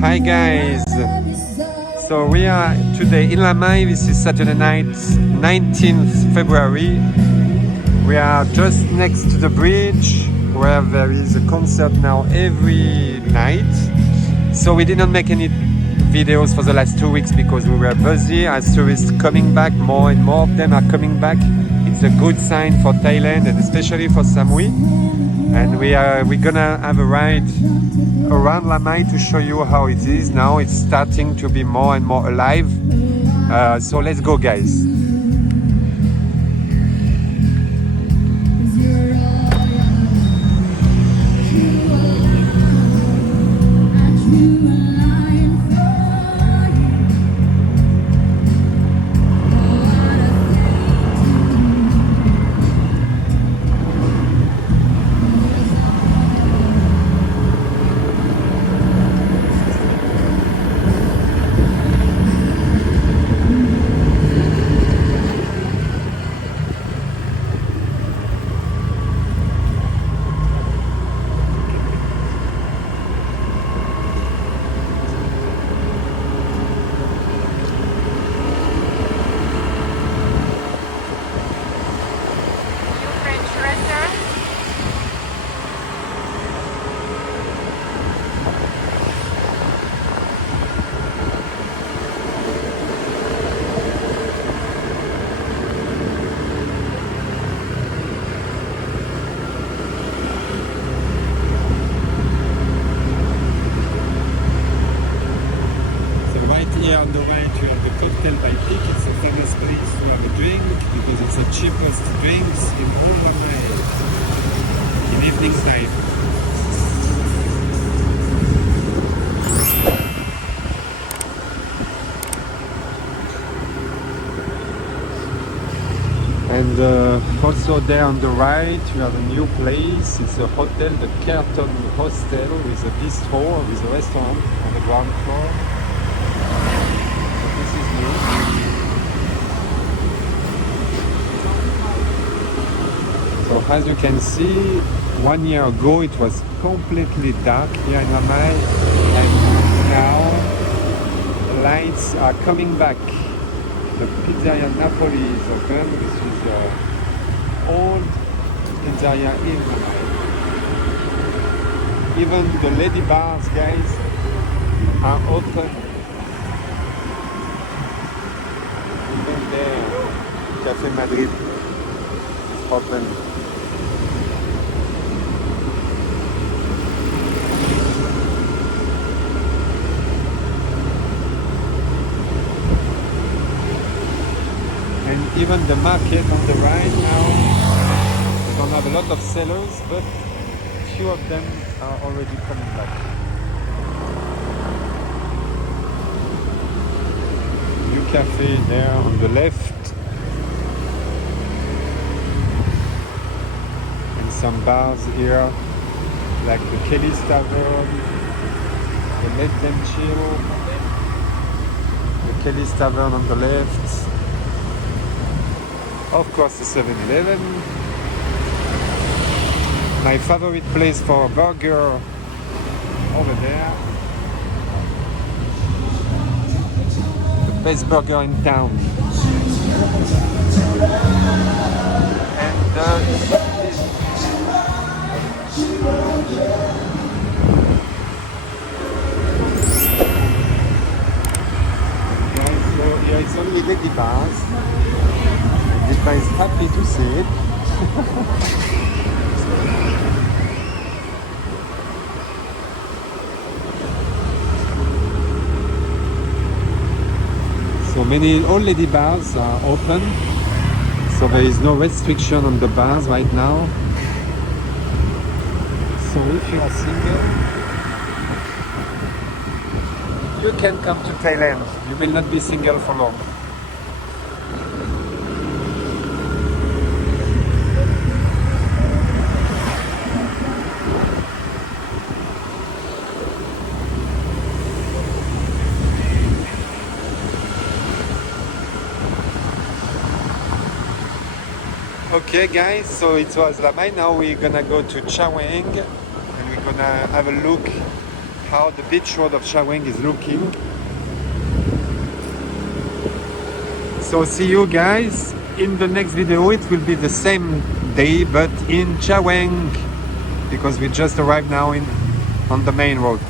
Hi guys, so we are today in Lamai. This is Saturday night, 19th February. We are just next to the bridge where there is a concert now every night. So we did not make any videos for the last 2 weeks because we were busy as tourists coming back. More and more of them are coming back. It's a good sign for Thailand and especially for Samui. And we're gonna have a ride around Lamai to show you how it is now. It's starting to be more and more alive. So let's go, guys. Here on the way to the cocktail by Peak. It's a famous place to have a drink because it's the cheapest drinks in all of night in evening time. And also there on the right you have a new place. It's a hotel, the Carton Hostel, with a bistro, with a restaurant on the ground floor. So as you can see, 1 year ago it was completely dark here in Lamai, and now the lights are coming back. The Pizzeria Napoli is open. This is the old pizzeria in Lamai. Even the lady bars, guys, are open. Even there, Café Madrid open. And even the market on the right now, we don't have a lot of sellers, but few of them are already coming back. New cafe there on the left. And some bars here, like the Kelly's Tavern, the Let Them Chill, the Kelly's Tavern on the left. Of course, the 7-Eleven. My favorite place for a burger over there. The best burger in town. And so here it's only lady bars. Deepa is happy to see it. So all lady bars are open. So there is no restriction on the bars right now. So if you are single, you can come to Thailand. You will not be single for long. Okay guys, so it was Lamai. Now we're gonna go to Chaweng and we're gonna have a look how the beach road of Chaweng is looking. So see you guys in the next video. It will be the same day but in Chaweng, because we just arrived now on the main road.